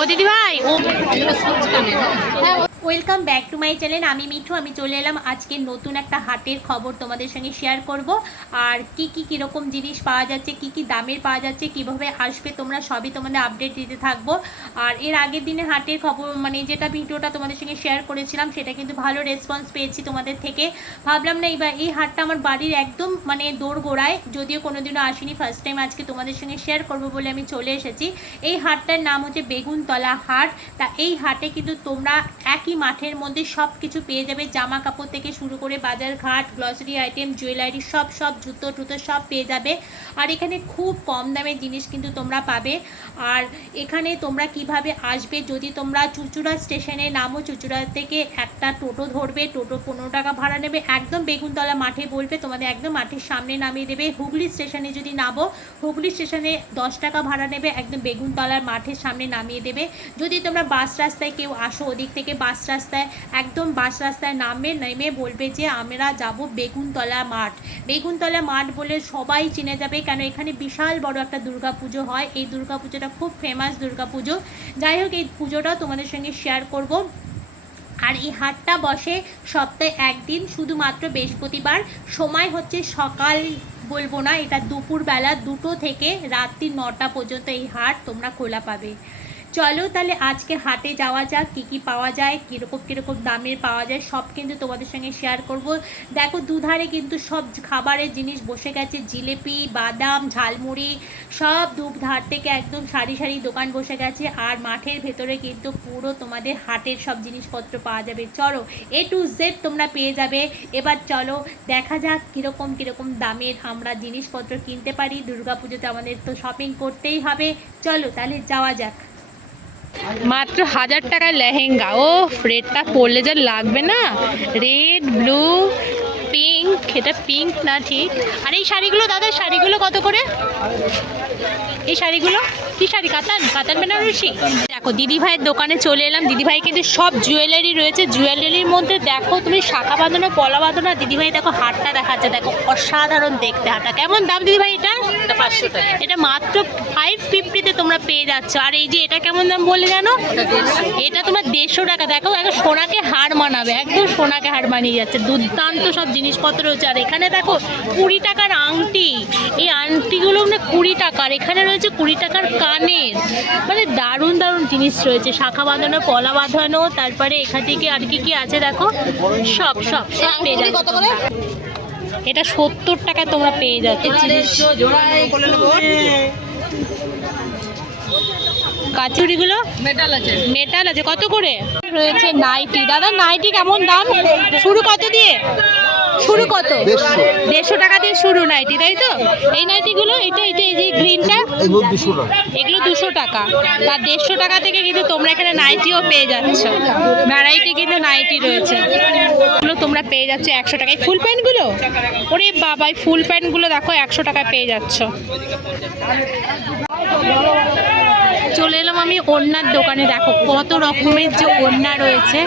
ও দিদি ভাই ও welcome back to my channel. আমি মিঠু। আমি চলে এলাম আজকে নতুন একটা হাটের খবর তোমাদের সঙ্গে শেয়ার করব। আর কীরকম জিনিস পাওয়া যাচ্ছে, কি দামের পাওয়া যাচ্ছে, কিভাবে আসবে তোমরা সবই তোমাদের আপডেট দিতে থাকবো। আর এর আগের দিনে হাটের খবর মানে যেটা ভিডিওটা তোমাদের সঙ্গে শেয়ার করেছিলাম সেটা কিন্তু ভালো রেসপন্স পেয়েছি তোমাদের থেকে। ভাবলাম না এবার এই হাটটা আমার বাড়ির একদম মানে দোরগোড়ায়, যদিও কোনোদিনও আসিনি, ফার্স্ট টাইম আজকে তোমাদের সঙ্গে শেয়ার করব বলে আমি চলে এসেছি। এই হাটটার নাম হচ্ছে বেগুনতলা হাট। তা এই হাটে কিন্তু তোমরা একই মাঠের মধ্যে সব কিছু পেয়ে যাবে, জামা কাপড় থেকে শুরু করে বাজার ঘাট, গ্লসারি আইটেম, জুয়েলারি, সব জুতো টুতো সব পেয়ে যাবে। আর এখানে খুব কম দামের জিনিস কিন্তু তোমরা পাবে। আর এখানে তোমরা কিভাবে আসবে, যদি তোমরা চুচুড়া স্টেশনে নামো, চুচুড়া থেকে একটা টোটো ধরবে, টোটো 15 টাকা ভাড়া নেবে, একদম বেগুনতলা মাঠে বলবে, তোমাদের একদম মাঠের সামনে নামিয়ে দেবে। হুগলি স্টেশনে যদি নামো, হুগলি স্টেশনে 10 টাকা ভাড়া নেবে, একদম বেগুনতলার মাঠের সামনে নামিয়ে দেবে। যদি তোমরা বাস রাস্তায় কেউ আসো, ওদিক থেকে বাস রাস্তায় একদম বাস রাস্তায় নেমে বলবে যে আমরা যাব বেগুনতলা মাঠ। বেগুনতলা মাঠ বলে সবাই চিনে যাবে, কেন এখানে বিশাল বড় একটা দুর্গাপুজো হয়। এই দুর্গাপুজোটা খুব ফেমাস দুর্গাপুজো। যাই হোক, এই পুজোটা তোমাদের সঙ্গে শেয়ার করব। আর এই হাটটা বসে সপ্তাহে একদিন, শুধুমাত্র বৃহস্পতিবার। সময় হচ্ছে সকাল বলবো না, এটা দুপুরবেলা 2টো থেকে রাত্রি 9টা পর্যন্ত এই হাট তোমরা খোলা পাবে। চলো তাহলে আজকে হাটে যাওয়া যাক, কী পাওয়া যায়, কীরকম দামের পাওয়া যায় সব কিন্তু তোমাদের সঙ্গে শেয়ার করব। দেখো দুধারে কিন্তু সব খাবারের জিনিস বসে গেছে, জিলিপি, বাদাম, ঝালমুড়ি, সব দুধার থেকে একদম সারি সারি দোকান বসে গেছে। আর মাঠের ভেতরে কিন্তু পুরো তোমাদের হাটের সব জিনিসপত্র পাওয়া যাবে। চলো A to Z তোমরা পেয়ে যাবে। এবার চলো দেখা যাক কীরকম দামের আমরা জিনিসপত্র কিনতে পারি। দুর্গাপুজোতে আমাদের তো শপিং করতেই হবে। চলো তাহলে যাওয়া যাক। মাত্র 1000 টাকার লেহেঙ্গা। ও রেডটা পরলে যা লাগবে না, রেড, ব্লু, পিঙ্ক। এটা পিঙ্ক না ঠিক। আর এই শাড়িগুলো দাদা, শাড়িগুলো কত করে? এই শাড়িগুলো কি শাড়ি? কাতান বেনারসি। দেখো দিদি ভাইয়ের দোকানে চলে এলাম। দিদি ভাই কিন্তু সব জুয়েলারি রয়েছে। জুয়েলারির মধ্যে দেখো তুমি শাখা বাঁধানো, পলা বাঁধানো। দিদি ভাই দেখো হাটটা দেখাচ্ছে, দেখো অসাধারণ দেখতে হাটটা। কেমন দাম দিদি ভাই এটা? 500 টাকা। এটা মাত্র 550-তে তোমরা পেয়ে যাচ্ছ। আর এই যে এটা কেমন দাম বলে জানো? এটা তোমার 150 টাকা। দেখো একদম সোনাকে হার মানাবে, একদম সোনাকে হার মানিয়ে যাচ্ছে। দুর্দান্ত সব জিনিসপত্র রয়েছে। আর এখানে দেখো 20 টাকার আংটি। এই আংটিগুলো মানে 20 টাকার। এখানে রয়েছে 20 টাকার কানের। মানে দারুণ জিনিস রয়েছে, শাখা বাঁধানো, পলা বাঁধানো। তারপরে এখান থেকে আর কি আছে দেখো, সব পেয়ে যাচ্ছে। এটা 70 টাকায় তোমরা পেয়ে যাচ্ছে জিনিস। কাচুরিগুলো মেটাল আছে কত করে? রয়েছে নাইটি। দাদা নাইটি কেমন দাম? শুরু কত দিয়ে? শুরু কত? 150 টাকা দিয়ে শুরু নাইটি, তাই তো? এই নাইটিগুলো এটা এই যে গ্রিনটা, এগুলো 200 টাকা। তার 150 টাকা থেকে কিন্তু তোমরা এখানে নাইটিও পেয়ে যাচ্ছ। ভ্যারাইটি কিন্তু নাইটি রয়েছে, এগুলো তোমরা পেয়ে যাচ্ছ 100 টাকায়। ফুল প্যান্টগুলো, ওরে বাবা, ফুল প্যান্টগুলো দেখো 100 টাকায় পেয়ে যাচ্ছ। চলে এলাম আমি ওড়নার দোকানে। দেখো কত রকমের যে ওড়না রয়েছে।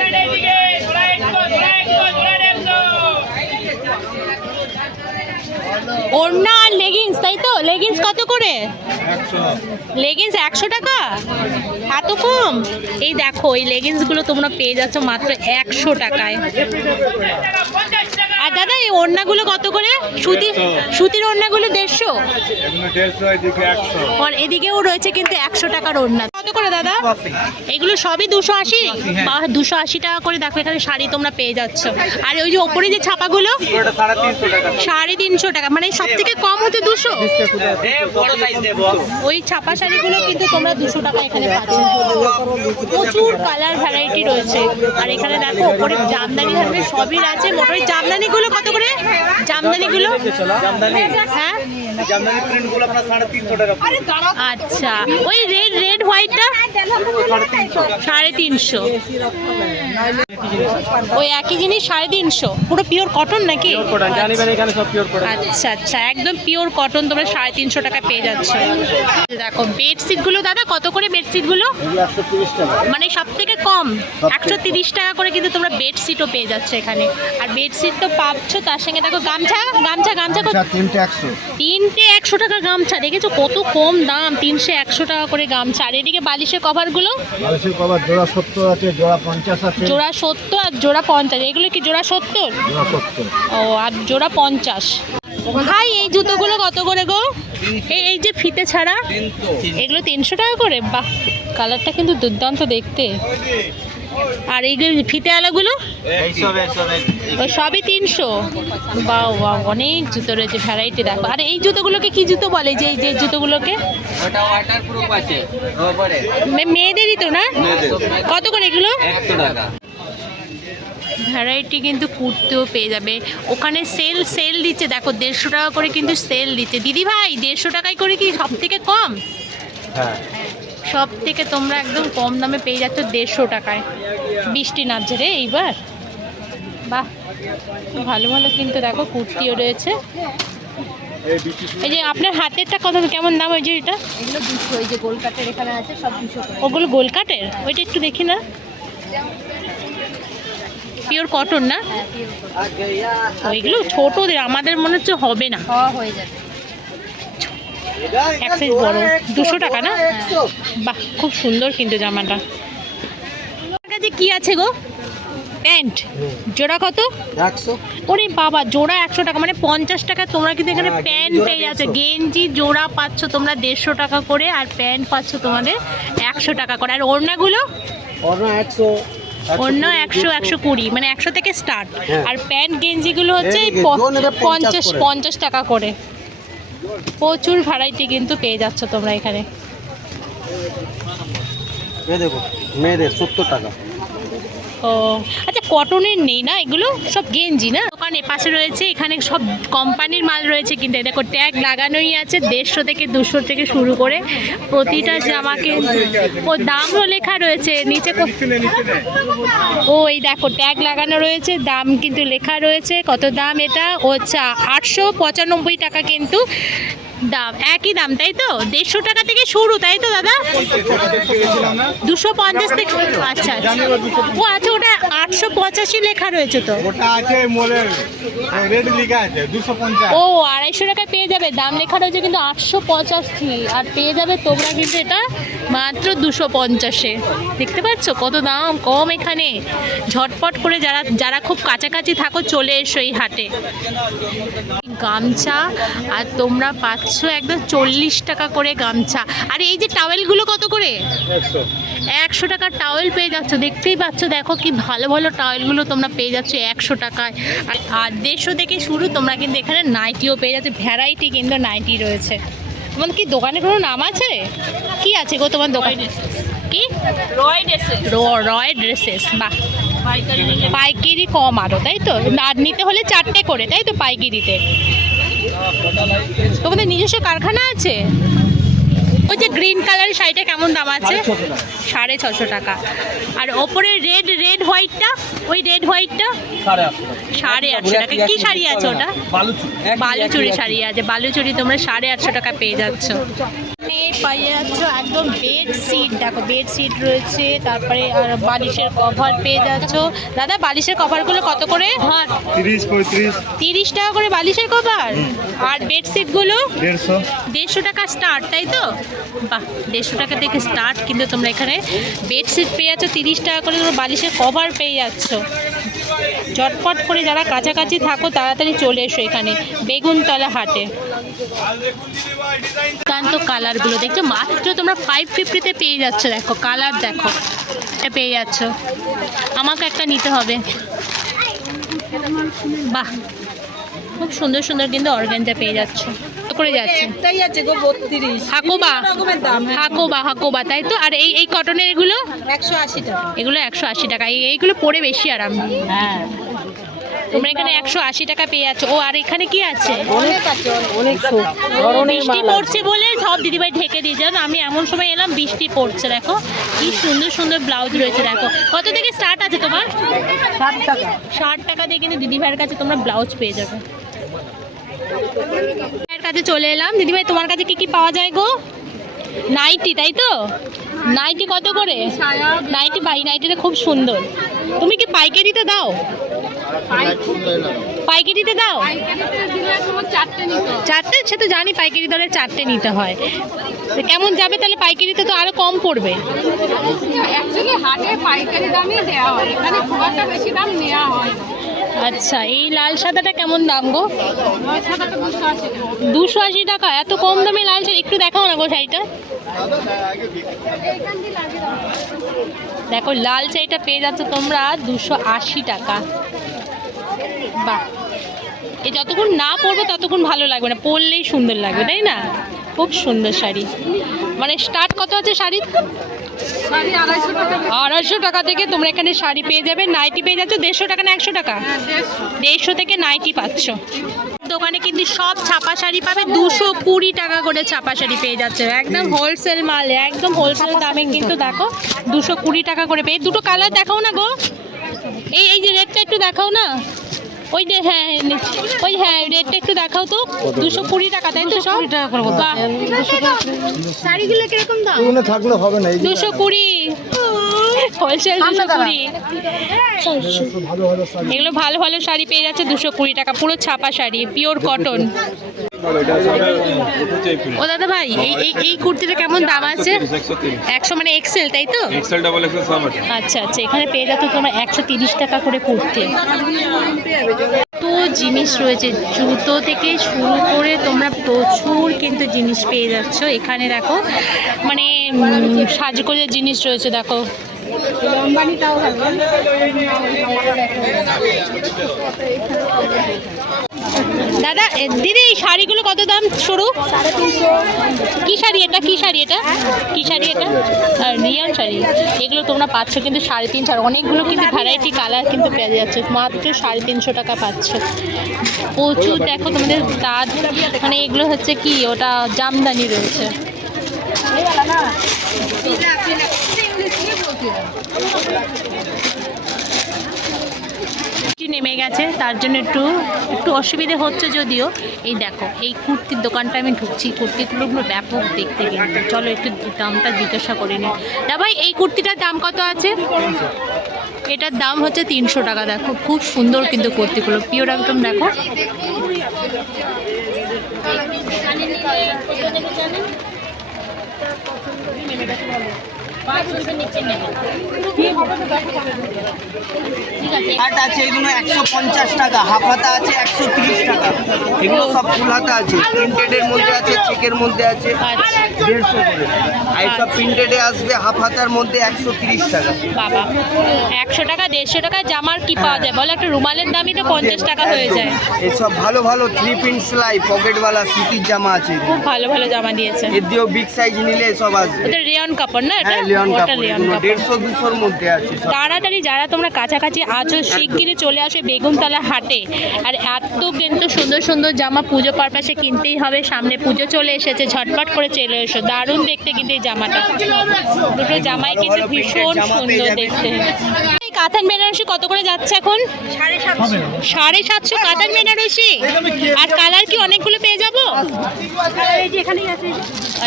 ওড়না আর লেগিংস, তাই তো? লেগিংস কত করে? লেগিংস 100 টাকা, এত কম? এই দেখো এই লেগিংসগুলো তোমরা পেয়ে যাচ্ছ মাত্র 100 টাকায়। আর দাদা এই ওড়নাগুলো কত করে? সুতির ওড়নাগুলো 150। আর এদিকেও রয়েছে কিন্তু 100 টাকার ওড়না। কত করে দাদা? এগুলো সবই 280। 280 টাকা করে। দেখো এখানে শাড়ি তোমরা পেয়ে যাচ্ছ। আর ওই যে ওপরে যে ছাপাগুলো 350 টাকা। মানে সব থেকে কম হচ্ছে 200। ওই ছাপা শাড়িগুলো কিন্তু তোমরা 200 টাকা এখানে পাচ্ছ। প্রচুর কালার ভ্যারাইটি রয়েছে। আর এখানে দেখো ওপরে জামদানি ধরনের সবই আছে। মোটর জামদানিগুলো কত করে? জামদানিগুলো হ্যাঁ, আচ্ছা। ওই রেড রেড হোয়াইটটা 350। ওই একই জিনিস 350, পুরো পিওর কটন নাকি? আচ্ছা আচ্ছা, একদম পিওর কটন তোমরা 350 টাকা পেয়ে যাচ্ছ। দেখো বেডশিটগুলো দাদা কত করে বেডশিটগুলো? মানে সব থেকে কম 130 টাকা করে কিন্তু তোমরা বেডশিটও পেয়ে যাচ্ছ এখানে। আর বেডশিট তো পাচ্ছ, তার সঙ্গে দেখো গামছা গামছা গামছা তিনটে 100 টাকা গামছা, দেখেছো কত কম দাম, 300 100 টাকা করে গামছা। আর এদিকে বালিশের কভারগুলো জোড়া 70 আছে, জোড়া 50 আছে। জোড়া 70 আর জোড়া 50, এগুলো কি জোড়া 70? ও, আর জোড়া 50। ভাই এই জুতোগুলো কত করে গো? এই যে ফিতে ছাড়া এগুলো 300 টাকা করে। বাহ, কালারটা কিন্তু দুর্দান্ত দেখতে। আর এইগুলো ফিতে আলাগুলো ওই সবই 300। বাহ বাহ, অনেক জুতো রয়েছে, ভ্যারাইটি দেখো। আর এই জুতোগুলোকে কি জুতো বলে? যে যে জুতোগুলোকে মেয়েদেরই তো না? কত করে এগুলো? ভ্যারাইটি কিন্তু কুর্তিও পেয়ে যাবে ওখানে। সেল দিচ্ছে দেখো, 150 টাকা করে কিন্তু সেল দিচ্ছে। দিদি ভাই 150 টাকায় করে কি সব থেকে কম? হ্যাঁ, সব থেকে তোমরা একদম কম দামে পেয়ে যাচ্ছ 150 টাকায়। বৃষ্টি নামছে রে এইবার। বাহ, খুব ভালো ভালো কিন্তু দেখো কুর্তিও রয়েছে। এই যে আপনার হাতেরটা কত, কেমন দাম? ওই যে এটা এগুলো 200, এই যে গোলকাটের এখানে আছে সব 200 করে। ওগুলো গোলকাটের, ওইটা একটু দেখি না। পিওর কটন না? ওইগুলো ছোটদের, আমাদের মনে হচ্ছে হবে না। হয়ে যাবে। এক সাইজ বড়, 200 টাকা না? বাহ, খুব সুন্দর কিন্তু জামাটা। আমার কাছে কি আছে গো? প্যান্ট জোড়া কত? 100। ওরে বাবা, জোড়া 100 টাকা, মানে 50 টাকা তোমরা কিন্তু এখানে প্যান্ট পেয়ে যাচ্ছ। গেঞ্জি জোড়া পাচ্ছ তোমরা 150 টাকা করে, আর প্যান্ট পাচ্ছ তোমাদের 100 টাকা করে। আর ওড়নাগুলো? অন্য 100-120, মানে 100 থেকে স্টার্ট। আর প্যান্ট গেঞ্জিগুলো হচ্ছে 50 টাকা করে। প্রচুর ভ্যারাইটি কিন্তু পেয়ে যাচ্ছ তোমরা এখানে। দেখো মেয়েদের 70 টাকা। ও আচ্ছা, কটনের নেই না, এগুলো সব গেঞ্জি না? দোকানে পাশে রয়েছে, এখানে সব কোম্পানির মাল রয়েছে কিন্তু। দেখো ট্যাগ লাগানোই আছে, 150 থেকে 200 থেকে শুরু করে প্রতিটা জামাকে ও দামও লেখা রয়েছে নিচে। ও এই দেখো ট্যাগ লাগানো রয়েছে, দাম কিন্তু লেখা রয়েছে। কত দাম এটা? ও আচ্ছা, 895 টাকা কিন্তু দাম। একই দাম তাই তো? 150 টাকা থেকে শুরু তাই তো দাদা? 250 থেকে? আচ্ছা আচ্ছা, ও আচ্ছা, ওটা 885 লেখা রয়েছে তো। ওটা আছে মোলের রেড লেখা আছে 250। ও 250 টাকায় পেয়ে যাবে, দাম লেখা রয়েছে কিন্তু 885, আর পেয়ে যাবে তোমরা কিন্তু এটা মাত্র 250-এ। দেখতে পাচ্ছ কত দাম কম এখানে। ঝটপট করে যারা খুব কাছাকাছি থাকো চলে এসো এই হাটে। গামছা আর তোমরা পাচ্ছ একদম 40 টাকা করে গামছা। আর এই যে টাওয়েলগুলো কত করে? 100 টাকার টাওয়েল পেয়ে যাচ্ছ। দেখতেই পাচ্ছ, দেখো কি ভালো ভালো টাওয়েলগুলো তোমরা পেয়ে যাচ্ছ 100 টাকায়। আর 150 থেকে শুরু তোমরা কিন্তু এখানে নাইটিও পেয়ে যাচ্ছ। ভ্যারাইটি কিন্তু নাইটি রয়েছে। তোমার কি দোকানে কোনো নাম আছে? কি আছে গো তোমার দোকানে? কি? রয় ড্রেসেস। বাহ, পাইকারি কম আরো তাই তো? আর নিতে হলে 4টে করে তাই তো পাইকারিতে? তোমাদের নিজস্ব কারখানা আছে? ওই যে গ্রিন কালারের শাড়িটা কেমন দাম আছে? 650 টাকা। আর ওপরে রেড হোয়াইটটা, ওই রেড হোয়াইটটা 850 টাকা। কি শাড়ি আছে ওটা? বালুচুরি শাড়ি আছে। বালুচুরি তোমরা 850 টাকা পেয়ে যাচ্ছ। পেয়ে যাচ্ছ একদম বেডশিট। দেখো বেডশিট রয়েছে, তারপরে আর বালিশের কভার পেয়ে যাচ্ছ। দাদা বালিশের কভারগুলো কত করে? 30 টাকা করে বালিশের কভার। আর বেডশিটগুলো 150 টাকা স্টার্ট তাই তো? বাহ, 150 টাকা থেকে স্টার্ট কিন্তু তোমরা এখানে বেডশিট পেয়ে যাচ্ছ। 30 টাকা করে তোমরা বালিশের কভার পেয়ে যাচ্ছ। ঝটপট করে যারা কাছাকাছি থাকো তাড়াতাড়ি চলে এসো এখানে বেগুনতলা হাটে। দুর্দান্ত কালারগুলো দেখছো, মাত্র তোমরা 550-তে পেয়ে যাচ্ছ। দেখো কালার দেখো, পেয়ে যাচ্ছ। আমাকে একটা নিতে হবে। বাহ, খুব সুন্দর সুন্দর কিন্তু অর্গানজা পেয়ে যাচ্ছ। করে যাচ্ছে একটাই আছে গো 32 হাকোবা রকমের দাম। হাকোবা তাই তো? আর এই কটনের এগুলো 180 টাকা। এগুলো 180 টাকা। এইগুলো পরে বেশি আরাম। হ্যাঁ, তোমরা এখানে 180 টাকা পেয়ে যাচ্ছ। ও আর এখানে কি আছে? অনেক বৃষ্টি পড়ছে বলে সব দিদিভাই ঢেকে দিয়ে যান। আমি এমন সময় এলাম বৃষ্টি পড়ছে, দেখো কি সুন্দর সুন্দর ব্লাউজ রয়েছে। দেখো কত থেকে স্টার্ট আছে তোমার? 60 টাকা। 60 টাকা দিয়ে কিন্তু দিদিভাইয়ের কাছে তোমরা ব্লাউজ পেয়ে যাবে। দিদিভাইয়ের কাছে চলে এলাম। দিদিভাই তোমার কাছে কি কি পাওয়া যায় গো? নাইটি, তাই তো? নাইটি কত করে? নাইটি, বাই নাইটিটা খুব সুন্দর। তুমি কি পাইকারিতে দাও? পাইকারিতে দাও? চারটে, সে তো জানি পাইকারি দরে 4টে নিতে হয়। তো কেমন যাবে তাহলে? পাইকারিতে তো আরো কম পড়বে। অ্যাকচুয়ালি হাটে পাইকারি দামই দেওয়া হয়, এখানে খুব একটা বেশি দাম নেওয়া হয় না। আচ্ছা, এই লাল সাদাটা কেমন দাম গো? ওই ছাতাটা 280 টাকা। 280 টাকা? এত কম দামে লাল শাড়ি? একটু দেখাও না গো শাড়িটা। দেখো লাল শাড়িটা পেয়ে যাচ্ছ তোমরা 280 টাকা। বাহ, এ যতক্ষণ না পরবে ততক্ষণ ভালো লাগবে না, পরলেই সুন্দর লাগবে, তাই না? খুব সুন্দর শাড়ি। মানে স্টার্ট কত আছে শাড়ি? শাড়ি 250 টাকা। 250 টাকা থেকে তোমরা এখানে শাড়ি পেয়ে যাবে। নাইটি পেয়ে যাচ্ছ 150 টাকা না 100 টাকা? 150 থেকে নাইটি পাচ্ছ। দোকানে কিন্তু সব ছাপা শাড়ি পাবে। 220 টাকা করে ছাপা শাড়ি পেয়ে যাচ্ছে, একদম হোলসেল মাল, একদম হোলসেল দামে কিন্তু। দেখো 220 টাকা করে পেয়ে। দুটো কালার দেখাও না গো। এই যে রেডটা একটু দেখাও না। ওই যে হ্যাঁ, ওই হ্যাঁ রেটটা একটু দেখাও তো। 220 টাকা, তাই তো? সব টাকা করে বাহ। শাড়িগুলো কিরকম দাম? ওখানে থাকলে হবে না। 220 হোলসেল, 220। ভালো ভালো শাড়ি। এগুলো ভালো ভালো শাড়ি পেয়ে যাচ্ছে 220 টাকা, পুরো ছাপা শাড়ি, পিওর কটন। ও দাদা ভাই, এই কুর্তিটা কেমন দাম আছে? 100 মানে এক্সেল, তাই তো? এক্সেল ডাবল এক্সেল সব আছে। আচ্ছা আচ্ছা, এখানে পেয়ে যাচ্ছ তোমরা 130 টাকা করে কুর্তি। তো জিনিস রয়েছে, জুতো থেকে শুরু করে তোমরা প্রচুর কিন্তু জিনিস পেয়ে যাচ্ছ এখানে। দেখো মানে সাজগোজের জিনিস রয়েছে, দেখো। দাদা, দিদি এই শাড়িগুলো কত দাম শুরু? 350। কি শাড়ি এটা? কি শাড়ি এটা? কি শাড়ি এটা? রিয়ান শাড়ি। এগুলো তোমরা পাচ্ছ কিন্তু 350। অনেকগুলো কিন্তু ভ্যারাইটি কালার কিন্তু পেয়ে যাচ্ছে, মাত্র 350 টাকা পাচ্ছ। প্রচুর দেখো তোমাদের তাজ, মানে এগুলো হচ্ছে কি, ওটা জামদানি রয়েছে। নেমে গেছে, তার জন্য একটু অসুবিধে হচ্ছে যদিও। এই দেখো এই কুর্তির দোকানটা আমি ঢুকছি, কুর্তিগুলো ব্যাপক দেখতে কিন্তু। চলো একটু দামটা জিজ্ঞাসা করে নিই। না ভাই, এই কুর্তিটার দাম কত আছে? এটার দাম হচ্ছে 300 টাকা। দেখো খুব সুন্দর কিন্তু কুর্তিগুলো, পিওর একদম। দেখো হাট আছে এগুলো 150 টাকা, হাফ হাতা আছে 130 টাকা, এগুলো সব ফুল হাতা আছে। প্রিন্টেডের মধ্যে আছে, চেকের মধ্যে আছে 150 করে। আর সব প্রিন্টেডে আসবে হাফ হাতার মধ্যে 130 টাকা। বাবা, 100 টাকা 150 টাকা জামার কি পাওয়া যায় বলো? একটা রুমালের দামই তো 50 টাকা হয়ে যায়। এসব ভালো ভালো 3 পিন সেলাই পকেটওয়ালা সুতির জামা আছে, খুব ভালো ভালো জামা দিয়েছে। এর দিয়েও বিগ সাইজ নিলে সব আসবে। এটা রেয়ন কাপড় না? এটা হ্যাঁ, লিওন ওটা কাপড়, রেয়ন কাপড়। 150-200 মধ্যে আছে সব। তাড়াতাড়ি যারা তোমরা কাছাকাছি আছো শিগগিরই চলে আসে বেগুনতলা হাটে। আর এত কিন্তু সুন্দর সুন্দর জামা পুজো পারপাসে কিনতেই হবে, সামনে পুজো চলে এসেছে, ঝটপট করে চলে এসো। দারুণ দেখতে কিন্তু এই জামাটা, দুটো জামাই কিন্তু ভীষণ সুন্দর দেখতে। এই কাতান বেনারসি কত করে যাচ্ছে এখন? 750 কাতান বেনারসি। আর কালার কি অনেকগুলো পেয়ে যাবো?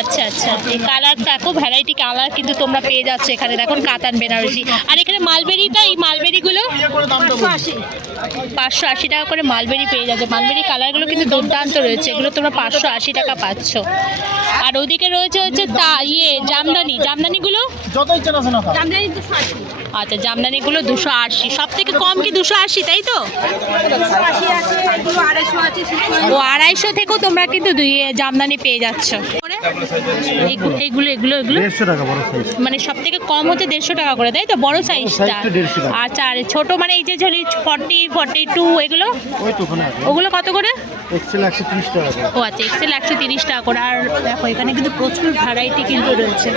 আচ্ছা আচ্ছা, এই কালার দেখো, ভ্যারাইটি কালার কিন্তু তোমরা পেয়ে যাচ্ছ এখানে। দেখুন কাতান বেনারসি। আর এখানে মালবেরিটা, এই মালবেরিগুলো 580 টাকা করে মালবেরি পেয়ে যাচ্ছে। মালবেরি কালারগুলো কিন্তু দুর্দান্ত রয়েছে, এগুলো তোমরা 580 টাকা পাচ্ছ। আর ওদিকে রয়েছে হচ্ছে জামদানি, জামদানিগুলো আচ্ছা, জামদানিগুলো 280। সব থেকে কম কি 280, তাই তো? ও 250 থেকেও তোমরা কিন্তু জামদানি পেয়ে যাচ্ছ। এইগুলো এগুলো এগুলো 150 টাকা বড় সাইজ। মানে সব থেকে কম হচ্ছে 150 টাকা করে, তাই তো? বড় সাইজটা। আচ্ছা, আর ছোট মানে এই যে 40, 42 এগুলো, ওইটুকুনে আছে। ওগুলো কত করে? এক্সেল 130 টাকা করে। ও আচ্ছা, এক্সেল 130 টাকা করে। আর দেখো এখানে কিন্তু প্রচুর ভ্যারাইটি কিন্তু রয়েছে।